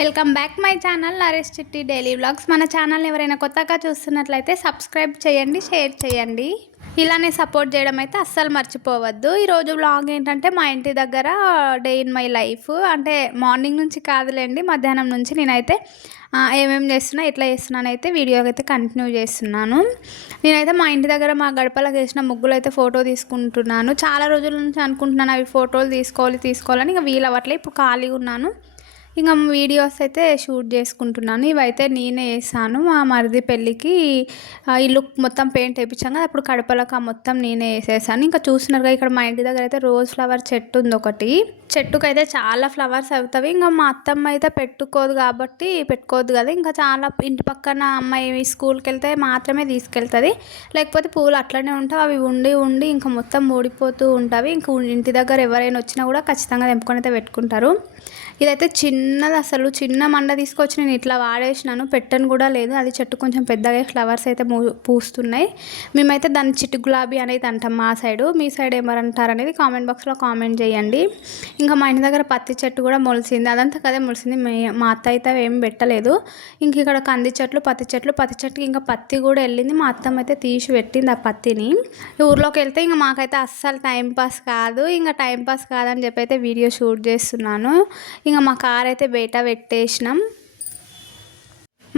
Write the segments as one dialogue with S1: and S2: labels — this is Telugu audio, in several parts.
S1: Welcome back my channel Naresh Chitti daily vlogs. మన ఛానల్ ఎవరైనా కొత్తగా చూస్తున్నట్లయితే సబ్స్క్రైబ్ చేయండి షేర్ చేయండి. ఇలానే సపోర్ట్ చేయడం అయితే అస్సలు మర్చిపోవద్దు. ఈరోజు వ్లాగ్ ఏంటంటే మా ఇంటి దగ్గర డే ఇన్ మై లైఫ్. అంటే మార్నింగ్ నుంచి కాదులేండి మధ్యాహ్నం నుంచి నేనైతే ఏమేమి చేస్తున్నా ఎట్లా చేస్తున్నాను అయితే వీడియో అయితే కంటిన్యూ చేస్తున్నాను. నేనైతే మా ఇంటి దగ్గర మా గడపలకు వేసిన ముగ్గులు అయితే ఫోటో తీసుకుంటున్నాను. చాలా రోజుల నుంచి అనుకుంటున్నాను అవి ఫోటోలు తీసుకోవాలి తీసుకోవాలని. ఇంకా వీలు అవ్వట్లే ఇప్పుడు ఖాళీగా ఉన్నాను. ఇంకా వీడియోస్ అయితే షూట్ చేసుకుంటున్నాను. ఇవైతే నేనే వేసాను మా మరిది పెళ్ళికి ఈ ఇల్లు మొత్తం పెయింట్ వేయించాం కదా అప్పుడు కడపలకు ఆ మొత్తం నేనే వేసేసాను. ఇంకా చూస్తున్నారుగా ఇక్కడ మా ఇంటి దగ్గర అయితే రోజ్ ఫ్లవర్ చెట్టు ఉంది ఒకటి. చెట్టుకు అయితే చాలా ఫ్లవర్స్ అవుతాయి ఇంకా మా అత్తమ్మ అయితే పెట్టుకోదు కాబట్టి పెట్టుకోదు కదా. ఇంకా చాలా ఇంటి పక్కన అమ్మాయి స్కూల్కి వెళ్తే మాత్రమే తీసుకెళ్తుంది. లేకపోతే పూలు అట్లనే ఉంటాయి అవి ఉండి ఉండి ఇంకా మొత్తం ఊడిపోతూ ఉంటాయి ఇంకా ఇంటి దగ్గర ఎవరైనా వచ్చినా కూడా ఖచ్చితంగా తెంపుకొని అయితే పెట్టుకుంటారు. ఇదైతే చిన్నది అసలు. చిన్న మండ తీసుకొచ్చి నేను ఇట్లా వాడేసినాను. పెట్టను కూడా లేదు. అది చెట్టు కొంచెం పెద్దగా ఫ్లవర్స్ అయితే పూస్తున్నాయి. మేమైతే దాన్ని చిట్టు గులాబీ అనేది అంటాం మా సైడు. మీ సైడ్ ఏమరంటారు అనేది కామెంట్ బాక్స్లో కామెంట్ చేయండి. ఇంకా మా ఇంటి దగ్గర పత్తి చెట్టు కూడా మొలిసింది. అదంతా కదే మొలిసింది. మా అత్త అయితే ఏం పెట్టలేదు. ఇంక ఇక్కడ కంది చెట్లు పత్తి చెట్లు పత్తి చెట్టుకి ఇంకా పత్తి కూడా వెళ్ళింది. మా అత్తమ్మ అయితే తీసి పెట్టింది ఆ పత్తిని. ఊర్లోకి వెళ్తే ఇంకా మాకైతే అస్సలు టైంపాస్ కాదు. ఇంకా టైంపాస్ కాదని చెప్పి అయితే వీడియో షూట్ చేస్తున్నాను. ఇంకా మా కార్ అయితే బయట పెట్టేసినాం.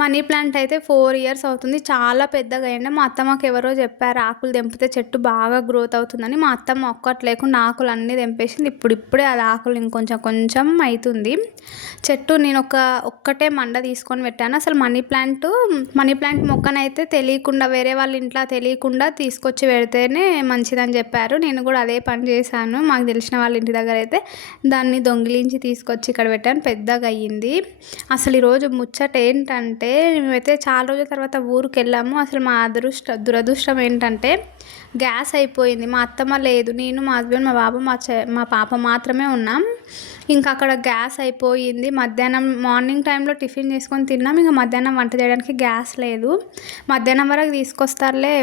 S1: మనీ ప్లాంట్ అయితే ఫోర్ ఇయర్స్ అవుతుంది. చాలా పెద్దగా అయ్యండి మా అత్తమ్మకి ఎవరో చెప్పారు ఆకులు తెంపితే చెట్టు బాగా గ్రోత్ అవుతుందని. మా అత్తమ్మ ఒక్కటి లేకుండా ఆకులు అన్నీ తెంపేసింది. ఇప్పుడు ఇప్పుడే అది ఆకులు ఇంకొంచెం కొంచెం అవుతుంది చెట్టు నేను ఒక ఒక్కటే మండ తీసుకొని పెట్టాను. అసలు మనీ ప్లాంట్ మనీ ప్లాంట్ మొక్కనైతే తెలియకుండా వేరే వాళ్ళ ఇంట్లో తెలియకుండా తీసుకొచ్చి పెడితేనే మంచిదని చెప్పారు. నేను కూడా అదే పని చేశాను. మాకు తెలిసిన వాళ్ళ ఇంటి దగ్గర అయితే దాన్ని దొంగిలించి తీసుకొచ్చి ఇక్కడ పెట్టాను. పెద్దగా అయ్యింది అసలు ఈరోజు ముచ్చట ఏంటంటే మేమైతే చాలా రోజుల తర్వాత ఊరికి వెళ్ళాము అసలు మా అదృష్ట దురదృష్టం ఏంటంటే గ్యాస్ అయిపోయింది. మా అత్తమ్మ లేదు. నేను మా హస్బెండ్ మా బాబు మా చె మా పాప మాత్రమే ఉన్నాం. ఇంకా అక్కడ గ్యాస్ అయిపోయింది. మధ్యాహ్నం మార్నింగ్ టైంలో టిఫిన్ చేసుకొని తిన్నాం. ఇంకా మధ్యాహ్నం వంట చేయడానికి గ్యాస్ లేదు. మధ్యాహ్నం వరకు తీసుకొస్తారులే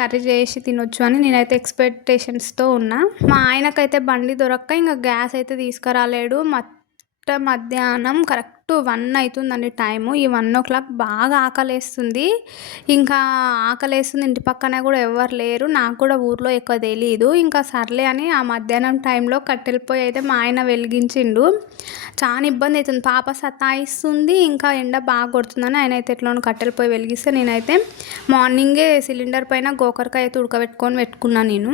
S1: కర్రీ చేసి తినొచ్చు అని నేనైతే ఎక్స్పెక్టేషన్స్తో ఉన్నా. మా ఆయనకైతే బండి దొరక్క ఇంకా గ్యాస్ అయితే తీసుకురాలేడు. మొత్తం మధ్యాహ్నం కరెక్ట్ వన్ అవుతుందండి టైము. ఈ వన్ ఓ క్లాక్ బాగా ఆకలేస్తుంది. ఇంకా ఆకలేస్తుంది ఇంటి పక్కన కూడా ఎవరు లేరు. నాకు కూడా ఊర్లో ఎక్కువ తెలియదు ఇంకా సర్లే అని ఆ మధ్యాహ్నం టైంలో కట్టెల పొయ్యి అయితే మా ఆయన వెలిగించిండు. చాలా ఇబ్బంది అవుతుంది. పాప సతాయిస్తుంది. ఇంకా ఎండ బాగా కొడుతుందని ఆయన అయితే ఎట్లా కట్టెల పొయ్యి వెలిగిస్తే నేనైతే మార్నింగే సిలిండర్ పైన గోకరకాయ అయితే ఉడకబెట్టుకొని పెట్టుకున్నాను నేను.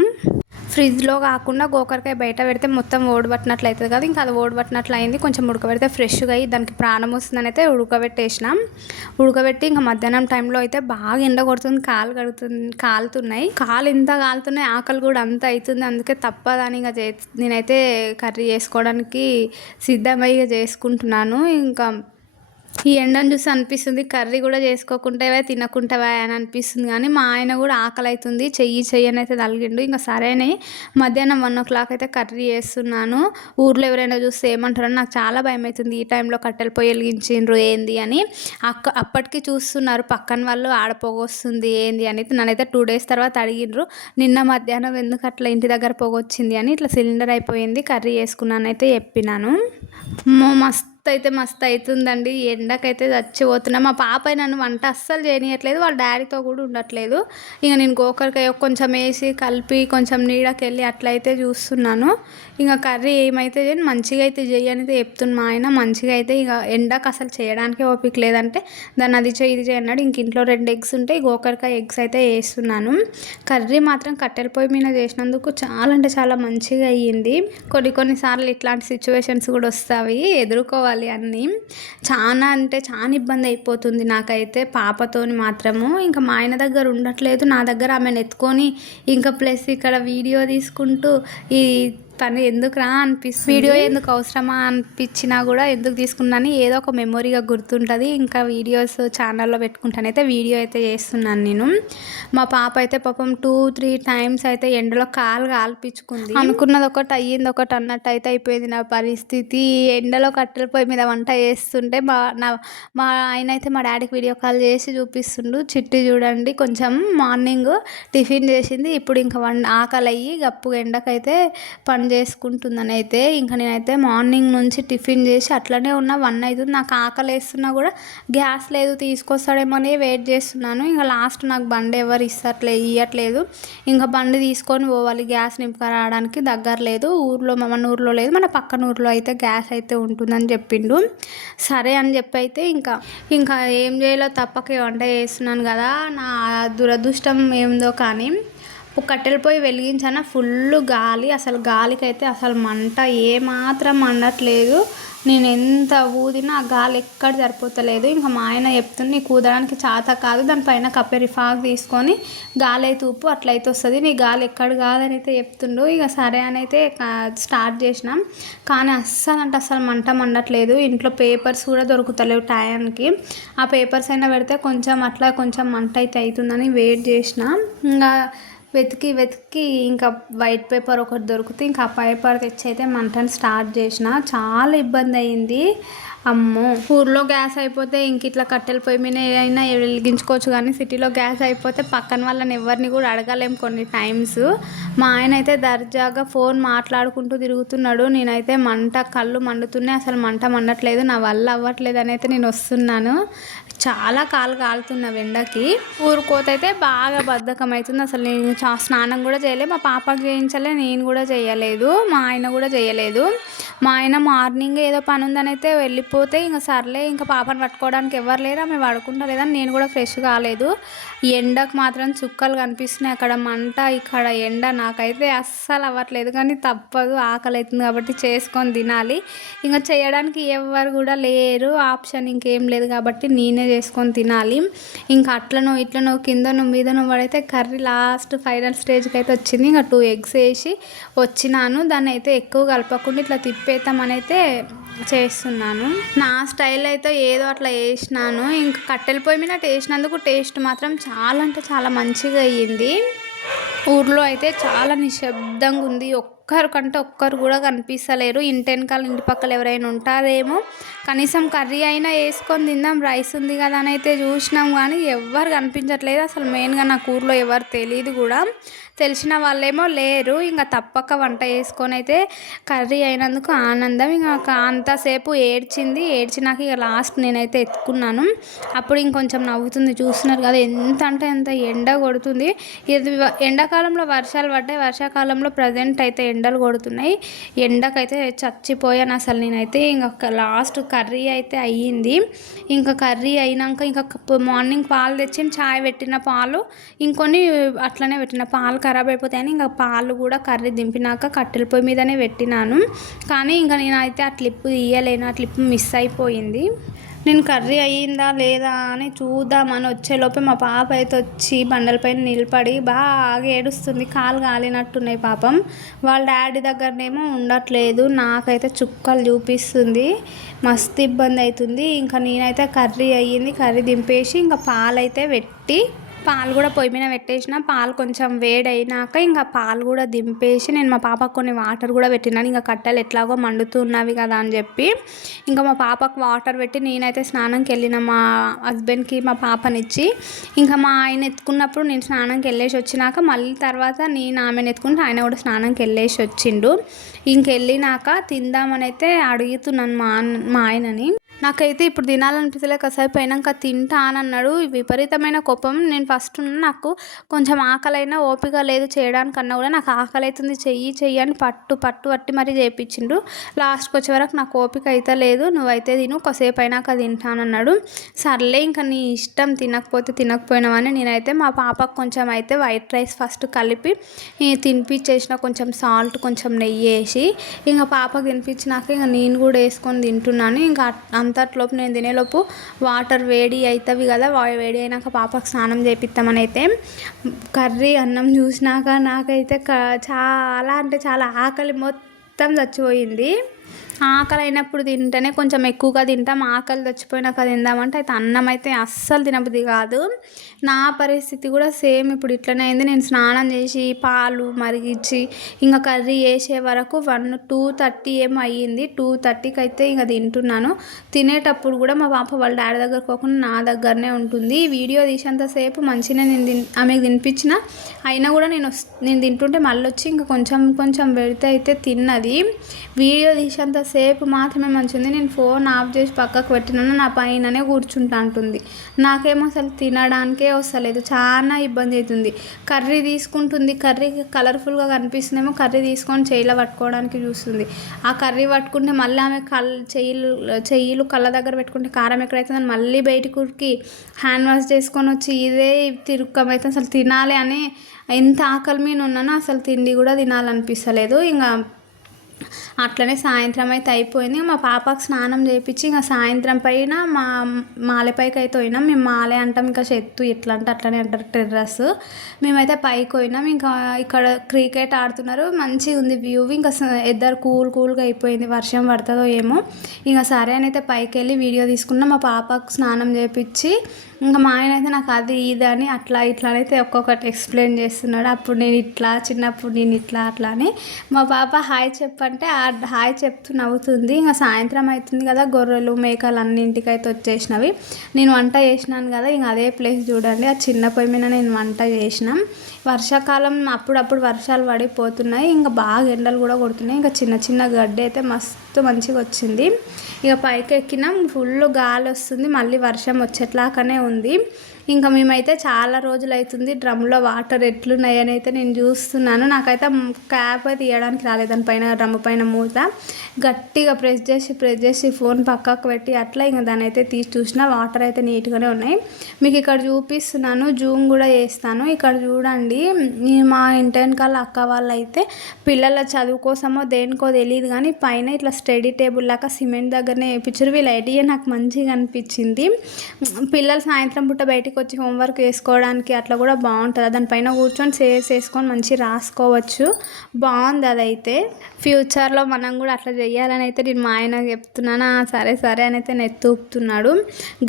S1: ఫ్రిడ్జ్లో కాకుండా గోకరకాయ బయట పెడితే మొత్తం ఓడబట్టినట్లు అవుతుంది కదా ఇంకా అది ఓడబట్టినట్లు అయింది. కొంచెం ఉడకబెడితే ఫ్రెష్గా అయ్యి దానికి ప్రాణం వస్తుందని అయితే ఉడకబెట్టేసినాం. ఉడకబెట్టి ఇంకా మధ్యాహ్నం టైంలో అయితే బాగా ఎండ కొడుతుంది కాలు కడుగుతుంది కాలుతున్నాయి. కాలు ఎంత కాలుతున్నాయి ఆకలి కూడా అంత అవుతుంది. అందుకే తప్పదని ఇంకా చే నేనైతే కర్రీ చేసుకోవడానికి సిద్ధమై ఇక చేసుకుంటున్నాను. ఇంకా ఈ ఎండను చూసి అనిపిస్తుంది కర్రీ కూడా చేసుకోకుంటేవే తినకుంటావా అని అనిపిస్తుంది. కానీ మా ఆయన కూడా ఆకలి అవుతుంది చెయ్యి చెయ్యి అని అయితే తలిగిండు. ఇంకా సరేనే మధ్యాహ్నం వన్ ఓ క్లాక్ అయితే కర్రీ చేస్తున్నాను. ఊర్లో ఎవరైనా చూస్తే ఏమంటారని నాకు చాలా భయం అవుతుంది ఈ టైంలో కట్టెలు పొయ్యి వెలిగించిండ్రు ఏంది అని. అక్క అప్పటికి చూస్తున్నారు పక్కన వాళ్ళు ఆడపోగొస్తుంది ఏంది అని నన్నైతే టూ డేస్ తర్వాత అడిగిండ్రు నిన్న మధ్యాహ్నం ఎందుకు అట్లా ఇంటి దగ్గర పొగొచ్చింది అని. ఇట్లా సిలిండర్ అయిపోయింది కర్రీ చేసుకున్నానైతే అయితే చెప్పినాను. మో మస్తు అయితే మస్తు అవుతుందండి ఈ ఎండకైతే చచ్చిపోతున్నా. మా పాప నన్ను వంట అస్సలు చేయనియట్లేదు. వాళ్ళ డాడీతో కూడా ఉండట్లేదు. ఇక నేను గోకరకాయ కొంచెం వేసి కలిపి కొంచెం నీడకి వెళ్ళి అట్లయితే చూస్తున్నాను. ఇంకా కర్రీ ఏమైతే చేయను మంచిగా అయితే చేయనైతే చెప్తున్నా మా ఆయన. మంచిగా అయితే ఇక ఎండకు అసలు చేయడానికి ఓపిక లేదంటే దాన్ని అది చేయి ఇది చేయన్నాడు ఇంక ఇంట్లో రెండు ఎగ్స్ ఉంటాయి గోకరకాయ ఎగ్స్ అయితే వేస్తున్నాను. కర్రీ మాత్రం కట్టెల పొయ్యి మీద చేసినందుకు చాలా అంటే చాలా మంచిగా అయ్యింది. కొన్ని కొన్నిసార్లు ఇట్లాంటి సిచ్యువేషన్స్ కూడా వస్తాయి. ఎదుర్కోవాలి. అన్నీ. చాలా అంటే చాలా ఇబ్బంది అయిపోతుంది నాకైతే పాపతోని మాత్రము. ఇంకా మా ఆయన దగ్గర ఉండట్లేదు. నా దగ్గర ఆమెను ఎత్తుకొని ఇంకా ప్లస్ ఇక్కడ వీడియో తీసుకుంటూ ఈ పని ఎందుకు రా అనిపిస్తుంది? వీడియో ఎందుకు అవసరమా అనిపించినా కూడా ఎందుకు తీసుకున్నాను ఏదో ఒక మెమొరీగా గుర్తుంటుంది. ఇంకా వీడియోస్ ఛానల్లో పెట్టుకుంటానైతే వీడియో అయితే చేస్తున్నాను నేను. మా పాప అయితే పాపం టూ త్రీ టైమ్స్ అయితే ఎండలో కాలు కాల్పించుకుంది. అనుకున్నది ఒకటి అయ్యింది ఒకటి అన్నట్టు అయితే అయిపోయింది నా పరిస్థితి. ఎండలో కట్టెల పొయ్యి మీద వంట చేస్తుంటే మా నా మా ఆయన అయితే మా డాడీకి వీడియో కాల్ చేసి చూపిస్తుండు. చిట్టి చూడండి కొంచెం మార్నింగ్ టిఫిన్ చేసింది. ఇప్పుడు ఇంకా వన్ ఆకలి అయ్యి గప్పు ఎండకైతే పండు పని చేసుకుంటుందని అయితే ఇంకా నేనైతే మార్నింగ్ నుంచి టిఫిన్ చేసి అట్లనే ఉన్న. వన్ అవుతుంది నాకు ఆకలి వేస్తున్నా కూడా గ్యాస్ లేదు తీసుకొస్తాడేమో అని వెయిట్ చేస్తున్నాను. ఇంకా లాస్ట్ నాకు బండి ఎవరు ఇస్తట్లే ఇవ్వట్లేదు ఇంకా బండి తీసుకొని పోవాలి. గ్యాస్ నింపుకరావడానికి దగ్గర లేదు. ఊర్లో మన ఊర్లో లేదు. మన పక్కన ఊర్లో అయితే గ్యాస్ అయితే ఉంటుందని చెప్పిండు. సరే అని చెప్పి అయితే ఇంకా ఇంకా ఏం చేయాలో తప్పక వంట చేస్తున్నాను కదా. నా దురదృష్టం ఏందో కానీ కట్టెల పొయ్యి వెలిగించాన? ఫుల్ గాలి. అసలు గాలికైతే అసలు మంట ఏమాత్రం మండట్లేదు. నేను ఎంత ఊదినా ఆ గాలి ఎక్కడ సరిపోతలేదు. ఇంకా మా ఆయన చెప్తుంది నీకు ఊదడానికి చాత కాదు. దానిపైన కప్పెరి ఫాగ్ తీసుకొని గాలి అయితే ఉప్పు అట్లయితే వస్తుంది. నీ గాలి ఎక్కడ కాదని అయితే చెప్తుండు. ఇక సరే అని అయితే స్టార్ట్ చేసినాం. కానీ అస్సలు అంటే అసలు మంట మండట్లేదు. ఇంట్లో పేపర్స్ కూడా దొరుకుతలేవు టయానికి ఆ పేపర్స్ అయినా పెడితే కొంచెం అట్లా కొంచెం మంట అయితే అవుతుందని వెయిట్ చేసిన. ఇంకా వెతికి వెతికి ఇంకా వైట్ పేపర్ ఒకటి దొరికితే ఇంకా ఆ పేపర్ తెచ్చి అయితే మంటను స్టార్ట్ చేసిన చాలా ఇబ్బంది అయింది అమ్మో! ఊర్లో గ్యాస్ అయిపోతే ఇంక ఇట్లా కట్టెల పొయ్యి మీద ఏదైనా వెలిగించుకోవచ్చు కానీ సిటీలో గ్యాస్ అయిపోతే పక్కన వాళ్ళని ఎవరిని కూడా అడగలేము కొన్ని టైమ్స్ మా ఆయన అయితే దర్జాగా ఫోన్ మాట్లాడుకుంటూ తిరుగుతున్నాడు. నేనైతే మంట కళ్ళు మండుతున్నాయి. అసలు మంట మండట్లేదు. నా వల్ల అవ్వట్లేదు అని అయితే నేను వస్తున్నాను. చాలా కాలు కాలుతున్న ఎండకి ఊరుకోతైతే బాగా బద్ధకం అవుతుంది అసలు నేను చా స్నానం కూడా చేయలేదు మా పాపకి చేయించలే నేను కూడా చేయలేదు. మా ఆయన కూడా చేయలేదు. మా ఆయన మార్నింగ్ ఏదో పని ఉందని అయితే వెళ్ళిపోతే ఇంకా సర్లే ఇంకా పాపను పట్టుకోవడానికి ఎవరు లేరు. ఆమె పడుకుంటలేదని నేను కూడా ఫ్రెష్ కాలేదు. ఎండకు మాత్రం చుక్కలు కనిపిస్తున్నాయి. అక్కడ మంట ఇక్కడ ఎండ నాకైతే అస్సలు అవ్వట్లేదు. కానీ తప్పదు ఆకలి అవుతుంది కాబట్టి చేసుకొని తినాలి. ఇంకా చేయడానికి ఎవరు కూడా లేరు. ఆప్షన్ ఇంకేం లేదు కాబట్టి నేనే చేసుకొని తినాలి. ఇంకా అట్లనో ఇట్లనో కిందనో మీదనో పడైతే కర్రీ లాస్ట్ ఫైనల్ స్టేజ్కి అయితే వచ్చింది. ఇంకా టూ ఎగ్స్ వేసి వచ్చినాను. దాన్ని అయితే ఎక్కువ కలపకుండా ఇట్లా తిప్పేతామని అయితే చేస్తున్నాను. నా స్టైల్ అయితే ఏదో అట్లా వేసినాను. ఇంకా కట్టెల పొయ్యి మీద వేసినందుకు టేస్ట్ మాత్రం చాలా అంటే చాలా మంచిగా అయ్యింది. ఊర్లో అయితే చాలా నిశ్శబ్దంగా ఉంది. ఒక్క కంటే ఒక్కరు కూడా కనిపిస్తలేరు. ఇంటి వెనకాల ఇంటి పక్కల ఎవరైనా ఉంటారేమో. కనీసం కర్రీ అయినా వేసుకొని తిందాం రైస్ ఉంది కదా అని అయితే చూసినాం కానీ ఎవరు కనిపించట్లేదు. అసలు మెయిన్గా నాకు ఊర్లో ఎవరు తెలియదు కూడా. తెలిసిన వాళ్ళేమో లేరు. ఇంకా తప్పక వంట చేసుకొని అయితే కర్రీ అయినందుకు ఆనందం. ఇంకా అంతసేపు ఏడ్చింది. ఏడ్చినాక ఇక లాస్ట్ నేనైతే ఎత్తుకున్నాను. అప్పుడు ఇంకొంచెం నవ్వుతుంది. చూస్తున్నారు కదా ఎంత అంటే ఎంత ఎండ కొడుతుంది. ఇది ఎండాకాలంలో వర్షాలు పడ్డాయి. వర్షాకాలంలో ప్రజెంట్ అయితే ఎండలు కొడుతున్నాయి. ఎండకైతే చచ్చిపోయాను అసలు నేనైతే. ఇంకా లాస్ట్ కర్రీ అయితే అయ్యింది. ఇంకా కర్రీ అయినాక ఇంకా మార్నింగ్ పాలు తెచ్చి చాయ్ పెట్టిన పాలు ఇంకొన్ని అట్లనే పెట్టిన పాలు ఖరాబ్ అయిపోతాయని ఇంకా పాలు కూడా కర్రీ దింపినాక కట్టెల పొయ్యి మీదనే పెట్టినాను. కానీ ఇంకా నేనైతే ఆ క్లిప్ తీయలేను. ఆ క్లిప్ మిస్ అయిపోయింది. నేను కర్రీ అయ్యిందా లేదా అని చూద్దామని వచ్చేలోపే మా పాప అయితే వచ్చి బండలపైన నిలబడి బాగా ఏడుస్తుంది. కాలు కాలినట్టున్నాయి పాపం. వాళ్ళ డాడీ దగ్గరనేమో ఉండట్లేదు. నాకైతే చుక్కలు చూపిస్తుంది. మస్తు ఇబ్బంది అవుతుంది. ఇంకా నేనైతే కర్రీ అయ్యింది. కర్రీ దింపేసి ఇంకా పాలైతే పెట్టి పాలు కూడా పొయ్యి మీద పెట్టేసిన పాలు కొంచెం వేడైనాక ఇంకా పాలు కూడా దింపేసి నేను మా పాపకు కొన్ని వాటర్ కూడా పెట్టినాను. ఇంకా కట్టెలు ఎట్లాగో మండుతున్నవి కదా అని చెప్పి ఇంకా మా పాపకు వాటర్ పెట్టి నేనైతే స్నానంకి వెళ్ళిన మా హస్బెండ్కి మా పాపనిచ్చి ఇంకా మా ఆయన ఎత్తుకున్నప్పుడు నేను స్నానంకి వెళ్ళేసి వచ్చినాక మళ్ళీ తర్వాత నేను ఆమెను ఎత్తుకుంటే ఆయన కూడా స్నానంకి వెళ్ళేసి వచ్చిండు. ఇంకెళ్ళినాక తిందామని అయితే అడుగుతున్నాను మా మా ఆయనని. నాకైతే ఇప్పుడు తినాలనిపిస్తలే కాసేపు అయినాక తింటా అని అన్నాడు. విపరీతమైన కోపం. నేను ఫస్ట్ నాకు కొంచెం ఆకలైనా ఓపిక లేదు చేయడానికన్నా కూడా నాకు ఆకలి అవుతుంది చెయ్యి చెయ్యి అని పట్టు పట్టు పట్టి మరీ చేయించిండు లాస్ట్కి వచ్చే వరకు నాకు ఓపిక అయితే లేదు. నువ్వైతే తిను కాసేపు అయినాక తింటానన్నాడు సర్లే ఇంకా నీ ఇష్టం తినకపోతే తినకపోయినావని నేనైతే మా పాపకు కొంచెం అయితే వైట్ రైస్ ఫస్ట్ కలిపి తినిపించేసిన కొంచెం సాల్ట్ కొంచెం నెయ్యి వేసి ఇంకా పాపకు తినిపించినాక ఇంకా నేను కూడా వేసుకొని తింటున్నాను. ఇంకా అంతట్లోపు నేను తినేలోపు వాటర్ వేడి అవుతుంది కదా వేడి అయినాక పాపకు స్నానం చేపిస్తామని అయితే కర్రీ అన్నం చూసినాక నాకైతే చాలా అంటే చాలా ఆకలి మొత్తం చచ్చిపోయింది. ఆకలి అయినప్పుడు తింటేనే కొంచెం ఎక్కువగా తింటాం. ఆకలి తెచ్చిపోయినాక తిందామంటే అయితే అన్నం అయితే అస్సలు తినబుద్ధి కాదు. నా పరిస్థితి కూడా సేమ్ ఇప్పుడు ఇట్లనే అయింది. నేను స్నానం చేసి పాలు మరిగించి ఇంకా కర్రీ వేసే వరకు వన్ టూ థర్టీ ఏమో అయ్యింది. టూ థర్టీకి అయితే ఇంకా తింటున్నాను. తినేటప్పుడు కూడా మా పాప వాళ్ళ డాడీ దగ్గర పోకుండా నా దగ్గరనే ఉంటుంది. వీడియో తీసేంతసేపు మంచిగా నేను తిన్ ఆమెకు తినిపించిన. అయినా కూడా నేను నేను తింటుంటే మళ్ళీ వచ్చి ఇంకా కొంచెం కొంచెం పెడితే అయితే తిన్నది. వీడియో సేపు మాత్రమే మంచిది. ఉంది నేను ఫోన్ ఆఫ్ చేసి పక్కకు పెట్టినాను నా పైననే కూర్చుంటా అంటుంది. నాకేమో అసలు తినడానికే వస్తలేదు. చాలా ఇబ్బంది అవుతుంది కర్రీ తీసుకుంటుంది. కర్రీ కలర్ఫుల్గా కనిపిస్తుందేమో కర్రీ తీసుకొని చేయిలో పట్టుకోవడానికి చూస్తుంది. ఆ కర్రీ పట్టుకుంటే మళ్ళీ ఆమె కళ్ళు చెయ్యిలు చెయ్యిలు కళ్ళ దగ్గర పెట్టుకుంటే కారం ఎక్కడైతుందని మళ్ళీ బయటికి ఉరికి హ్యాండ్ వాష్ చేసుకొని వచ్చి ఇదే తిరుక్కమైతే అసలు తినాలి అని ఎంత ఆకలి మీద ఉన్నానో అసలు తిండి కూడా తినాలనిపిస్తలేదు. ఇంకా అట్లనే సాయంత్రం అయితే అయిపోయింది. మా పాపకు స్నానం చేయించి ఇంకా సాయంత్రం పైన మా మాలెపైకి అయితే పోయినాం. మేము మాలే అంటాం. ఇంకా చెత్తు ఎట్లా అంటే అట్లనే అంటారు టెర్రస్. మేమైతే పైకి పోయినాం. ఇంకా ఇక్కడ క్రికెట్ ఆడుతున్నారు. మంచిగా ఉంది వ్యూ. ఇంకా ఇద్దరు కూల్ కూల్గా అయిపోయింది. వర్షం పడుతుందో ఏమో. ఇంకా సరే అని అయితే పైకి వెళ్ళి వీడియో తీసుకున్నాం. మా పాపకు స్నానం చేయించి ఇంకా మా ఆయన అయితే నాకు అది ఇది అని అట్లా ఇట్లా అయితే ఒక్కొక్కటి ఎక్స్ప్లెయిన్ చేస్తున్నాడు. అప్పుడు నేను ఇట్లా చిన్నప్పుడు నేను ఇట్లా అట్లా అని. మా పాప హాయ్ చెప్పంటే ఆ హాయ్ చెప్తూ నవ్వుతుంది. ఇంకా సాయంత్రం అవుతుంది కదా గొర్రెలు మేకలు అన్నింటికైతే వచ్చేసినవి. నేను వంట చేసినాను కదా ఇంకా అదే ప్లేస్ చూడండి. ఆ చిన్న పొయ్యి మీద నేను వంట చేసినాం. వర్షాకాలం అప్పుడప్పుడు వర్షాలు పడిపోతున్నాయి. ఇంకా బాగా ఎండలు కూడా కొడుతున్నాయి. ఇంకా చిన్న చిన్న గడ్డి అయితే మస్తు మంచిగా వచ్చింది. ఇక పైకి ఎక్కినాం ఫుల్ గాలి వస్తుంది. మళ్ళీ వర్షం వచ్చేట్లాగానే ఉంది ఉంది. ఇంకా మేమైతే చాలా రోజులు అవుతుంది డ్రమ్లో వాటర్ ఎట్లున్నాయని అయితే నేను చూస్తున్నాను. నాకైతే క్యాప్ అయితే తీయడానికి రాలేదు. దాని పైన డ్రమ్ పైన మూత. గట్టిగా ప్రెస్ చేసి ప్రెస్ చేసి ఫోన్ పక్కకు పెట్టి అట్లా ఇంకా దాని అయితే తీసి చూసిన. వాటర్ అయితే నీట్గానే ఉన్నాయి. మీకు ఇక్కడ చూపిస్తున్నాను. జూమ్ కూడా చేస్తాను. ఇక్కడ చూడండి. మా ఇంటి వెనకాల అక్క వాళ్ళు అయితే పిల్లల చదువు కోసమో దేనికో తెలియదు కానీ పైన ఇట్లా స్టడీ టేబుల్ లాగా సిమెంట్ దగ్గరనే వేయించారు వీళ్ళ ఐడియా నాకు మంచిగా అనిపించింది. పిల్లలు సాయంత్రం పూట బయటకు వచ్చి హోంవర్క్ వేసుకోవడానికి అట్లా కూడా బాగుంటుంది. దానిపైన కూర్చొని సేవ్ వేసుకొని మంచి రాసుకోవచ్చు. బాగుంది అదైతే. ఫ్యూచర్లో మనం కూడా అట్లా చేయాలని అయితే నేను మా ఆయన చెప్తున్నాను. సరే సరే అని అయితే నెత్తూపుతున్నాడు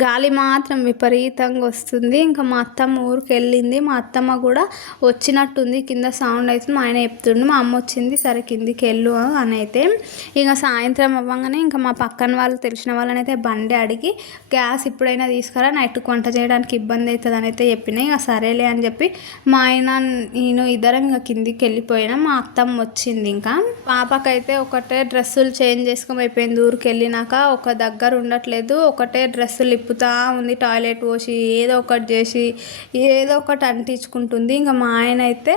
S1: గాలి మాత్రం విపరీతంగా వస్తుంది. ఇంకా మా అత్తమ్మ ఊరికి వెళ్ళింది. మా అత్తమ్మ కూడా వచ్చినట్టుంది. కింద సౌండ్ అవుతుంది. మా ఆయన చెప్తుండు. మా అమ్మ వచ్చింది. సరే కిందికి వెళ్ళు అని అయితే. ఇంకా సాయంత్రం అవ్వగానే ఇంకా మా పక్కన వాళ్ళు తెలిసిన వాళ్ళని అయితే బండి అడిగి గ్యాస్ ఇప్పుడైనా తీసుకురా. నైట్కి వంట చేయడానికి ఇబ్బంది అవుతుంది అని అయితే చెప్పిన ఇక సరేలే అని చెప్పి మా ఆయన నేను ఇద్దరం ఇంకా కిందికి వెళ్ళిపోయినా మా అత్తమ్మ వచ్చింది ఇంకా. పాపకైతే ఒకటే డ్రెస్సులు చేంజ్ చేసుకొని అయిపోయింది. ఊరికి వెళ్ళినాక ఒక దగ్గర ఉండట్లేదు. ఒకటే డ్రెస్సులు ఇప్పుతా ఉంది. టాయిలెట్ పోసి ఏదో ఒకటి చేసి ఏదో ఒకటి అంటించుకుంటుంది. ఇంకా మా ఆయన అయితే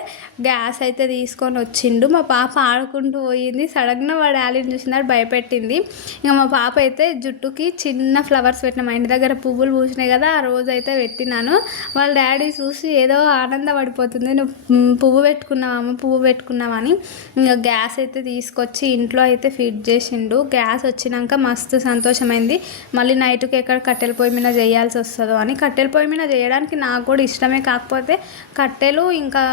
S1: గ్యాస్ అయితే తీసుకొని వచ్చిండు. మా పాప ఆడుకుంటూ పోయింది. సడన్గా వాడు ఆలిని చూసినాడు భయపెట్టింది. ఇంకా మా పాప అయితే జుట్టుకి చిన్న ఫ్లవర్స్ పెట్టిన. మా ఇంటి దగ్గర పువ్వులు పూసినాయి కదా ఆ రోజు అయితే పెట్టినాను వాళ్ళ డాడీ చూసి ఏదో ఆనందపడిపోతుంది. నువ్వు పువ్వు పెట్టుకున్నావమ్మ పువ్వు పెట్టుకున్నావని. ఇంకా గ్యాస్ అయితే తీసుకొచ్చి ఇంట్లో అయితే ఫిట్ చేసిండు. గ్యాస్ వచ్చినాక మస్తు సంతోషమైంది. మళ్ళీ నైట్కి ఎక్కడ కట్టెల పొయ్యి మీద చేయాల్సి వస్తుందో అని. కట్టెల పొయ్యి మీద చేయడానికి నాకు కూడా ఇష్టమే. కాకపోతే కట్టెలు ఇంకా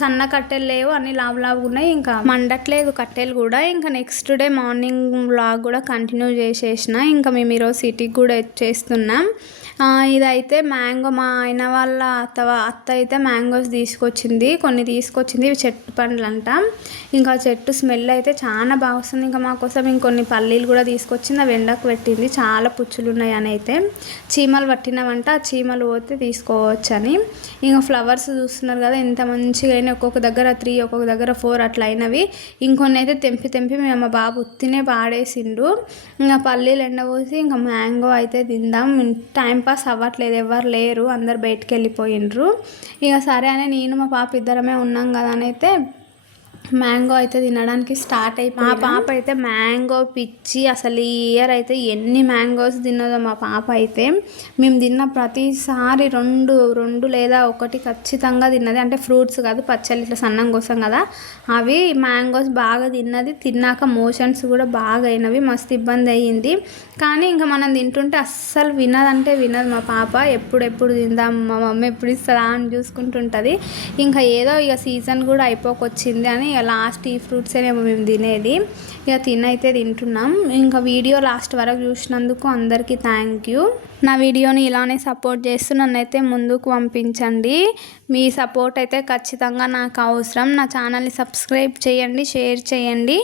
S1: సన్న కట్టెలు లేవు. అన్ని లావు లావుగా ఉన్నాయి. ఇంకా మండట్లేదు కట్టెలు కూడా. ఇంకా నెక్స్ట్ డే మార్నింగ్ వ్లాగ్ కూడా కంటిన్యూ చేసేసిన. ఇంకా మేము ఈరోజు సిటీకి కూడా చేస్తున్నాం. ఇదైతే మ్యాంగో మా ఆయన వాళ్ళ అత్త అత్త అయితే మ్యాంగోస్ తీసుకొచ్చింది. కొన్ని తీసుకొచ్చింది ఇవి చెట్టు పండ్లు అంట ఇంకా చెట్టు స్మెల్ అయితే చాలా బాగా వస్తుంది. ఇంకా మా కోసం ఇంకొన్ని పల్లీలు కూడా తీసుకొచ్చింది. అవి ఎండకు పెట్టింది. చాలా పుచ్చులు ఉన్నాయి అని అయితే. చీమలు పట్టినవంట. ఆ చీమలు పోతే తీసుకోవచ్చు అని ఇంకా ఫ్లవర్స్ చూస్తున్నారు కదా ఎంత మంచిగా అయినా ఒక్కొక్క దగ్గర త్రీ ఒక్కొక్క దగ్గర ఫోర్ అట్లా అయినవి. ఇంకొన్ని అయితే తెంపి తెంపి మేము మా బాబు ఉత్తినే పాడేసిండు. ఇంకా పల్లీలు ఎండపోసి ఇంకా మ్యాంగో అయితే తిందాం. టైం పాస్ అవ్వట్లేదు ఎవరు లేరు అందరు బయటికి వెళ్ళిపోయిండ్రు. ఇక సరే అని నేను మా పాప ఇద్దరమే ఉన్నాం కదా అని అయితే మ్యాంగో అయితే తినడానికి స్టార్ట్ అయిపోయి మా పాప అయితే మ్యాంగో పిచ్చి అసలు ఈ ఇయర్ అయితే ఎన్ని మ్యాంగోస్ తిన్నదో మా పాప అయితే. మేము తిన్న ప్రతిసారి రెండు రెండు లేదా ఒకటి ఖచ్చితంగా తిన్నది. అంటే ఫ్రూట్స్ కాదు పచ్చళ్ళు ఇట్లా సన్నం కోసం కదా. అవి మ్యాంగోస్ బాగా తిన్నది. తిన్నాక మోషన్స్ కూడా బాగా అయినవి. మస్తు ఇబ్బంది అయ్యింది. కానీ ఇంకా మనం తింటుంటే అస్సలు వినదంటే వినదు మా పాప. ఎప్పుడెప్పుడు తిందాం మా మమ్మీ ఎప్పుడు ఇస్తుందా అని చూసుకుంటుంటుంది. ఇంకా ఏదో ఇక సీజన్ కూడా అయిపోకొచ్చింది అని ఇక లాస్ట్ ఈ ఫ్రూట్సేనేమో మేము తినేది. ఇక తినైతే తింటున్నాం. ఇంకా వీడియో లాస్ట్ వరకు చూసినందుకు అందరికీ థ్యాంక్ యూ నా వీడియోని ఇలానే సపోర్ట్ చేస్తూ నన్నైతే ముందుకు పంపించండి. మీ సపోర్ట్ అయితే ఖచ్చితంగా నాకు అవసరం. నా ఛానల్ని సబ్స్క్రైబ్ చేయండి షేర్ చేయండి.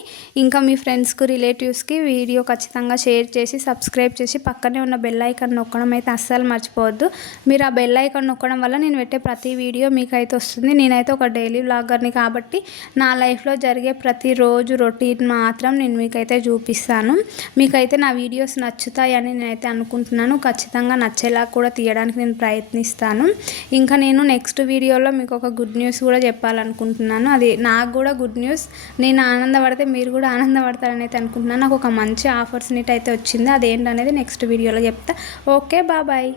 S1: ఇంకా మీ ఫ్రెండ్స్కి రిలేటివ్స్కి వీడియో ఖచ్చితంగా షేర్ చేసి సబ్స్క్రైబ్ చేసి పక్కనే ఉన్న బెల్ ఐకాన్ నొక్కడం అయితే అస్సలు మర్చిపోవద్దు. మీరు ఆ బెల్ ఐకాన్ నొక్కడం వల్ల నేను పెట్టే ప్రతి వీడియో మీకైతే వస్తుంది. నేనైతే ఒక డైలీ వ్లాగర్ని కాబట్టి నా లైఫ్లో జరిగే ప్రతిరోజు రొటీన్ మాత్రం నేను మీకైతే చూపిస్తాను. మీకైతే నా వీడియోస్ నచ్చుతాయని నేనైతే అనుకుంటున్నాను. ఖచ్చితంగా ఖచ్చితంగా నచ్చేలా కూడా తీయడానికి నేను ప్రయత్నిస్తాను. ఇంకా నేను నెక్స్ట్ వీడియోలో మీకు ఒక గుడ్ న్యూస్ కూడా చెప్పాలనుకుంటున్నాను. అది నాకు కూడా గుడ్ న్యూస్ నేను ఆనందపడితే మీరు కూడా ఆనందపడతారని అయితే అనుకుంటున్నాను. నాకు ఒక మంచి ఆఫర్స్ నీట్ అయితే వచ్చింది. అదేంటనేది నెక్స్ట్ వీడియోలో చెప్తా. ఓకే బాబాయ్